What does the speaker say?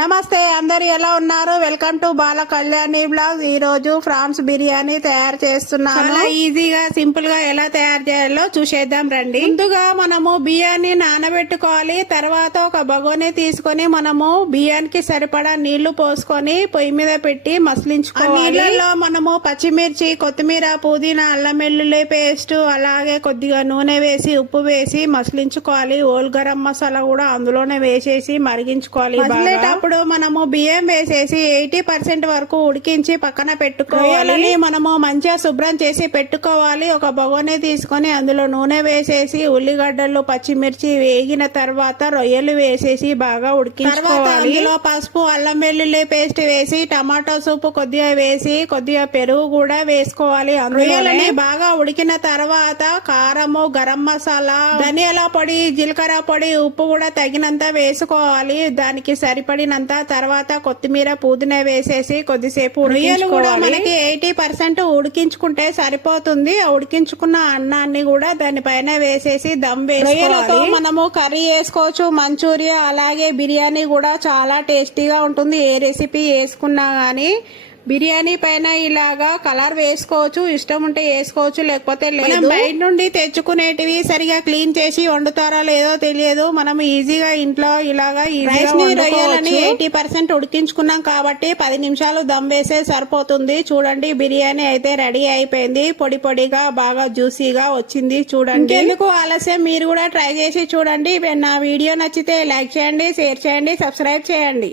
నమస్తే, అందరు ఎలా ఉన్నారు? Welcome to Bala Kalyani blog. ఈ రోజు ఫ్రాన్స్ బిర్యానీ తయారు చేస్తున్నాను. చాలా ఈజీగా సింపుల్ గా ఎలా తయారు చేయాలో చూసేద్దాం రండి. ముందుగా మనము బియ్యాన్ని నానబెట్టుకోవాలి. తర్వాత ఒక బగోని తీసుకొని మనము బియ్యానికి సరిపడా నీళ్లు పోసుకొని పొయ్యి మీద పెట్టి మసలించుకోవాలి. నీళ్ళలో మనము పచ్చిమిర్చి, కొత్తిమీర, పుదీనా, అల్లం వెల్లుల్లి పేస్ట్, అలాగే కొద్దిగా నూనె వేసి ఉప్పు వేసి మసలించుకోవాలి. ఓల్ గరం మసాలా కూడా అందులోనే వేసేసి మరిగించుకోవాలి. ఇప్పుడు మనము బియ్యం వేసేసి 80% వరకు ఉడికించి పక్కన పెట్టుకోవాలి. మనము మంచిగా శుభ్రం చేసి పెట్టుకోవాలి. ఒక బగోని తీసుకొని అందులో నూనె వేసేసి ఉల్లిగడ్డలు, పచ్చిమిర్చి వేగిన తర్వాత రొయ్యలు వేసేసి బాగా ఉడికించుకోవాలి. అందులో పసుపు, అల్లం వెల్లుల్లి పేస్ట్ వేసి టమాటో సూప్ కొద్దిగా వేసి కొద్దిగా పెరుగు కూడా వేసుకోవాలి. రొయ్యలని బాగా ఉడికిన తర్వాత కారము, గరం మసాలా, ధనియాల పొడి, జీలకర్ర పొడి, ఉప్పు కూడా తగినంత వేసుకోవాలి. దానికి సరిపడినంత తర్వాత కొత్తిమీర, పుదీనా వేసేసి కొద్దిసేపు రొయ్యలు కూడా మనకి 80% ఉడికించుకుంటే సరిపోతుంది. ఉడికించుకున్న అన్నాన్ని కూడా దానిపైన వేసేసి దమ్ వేసుకోవాలి. మనము కర్రీ వేసుకోవచ్చు, మంచూరియా, అలాగే బిర్యానీ కూడా చాలా టేస్టీగా ఉంటుంది. ఏ రెసిపీ వేసుకున్నా గానీ బిర్యానీ పైన ఇలాగా కలర్ వేసుకోవచ్చు. ఇష్టం ఉంటే వేసుకోవచ్చు, లేకపోతే లేదు. బయట నుండి తెచ్చుకునేటివి సరిగా క్లీన్ చేసి వండుతారా లేదో తెలియదు. మనం ఈజీగా ఇంట్లో ఇలాగా రొయ్యలని 80% ఉడికించుకున్నాం కాబట్టి 10 నిమిషాలు దమ్ వేసే సరిపోతుంది. చూడండి, బిర్యానీ అయితే రెడీ అయిపోయింది. పొడి పొడిగా బాగా జ్యూసీగా వచ్చింది. చూడండి, ఎందుకు ఆలస్యం, మీరు కూడా ట్రై చేసి చూడండి. నా వీడియో నచ్చితే లైక్ చేయండి, షేర్ చేయండి, సబ్స్క్రైబ్ చేయండి.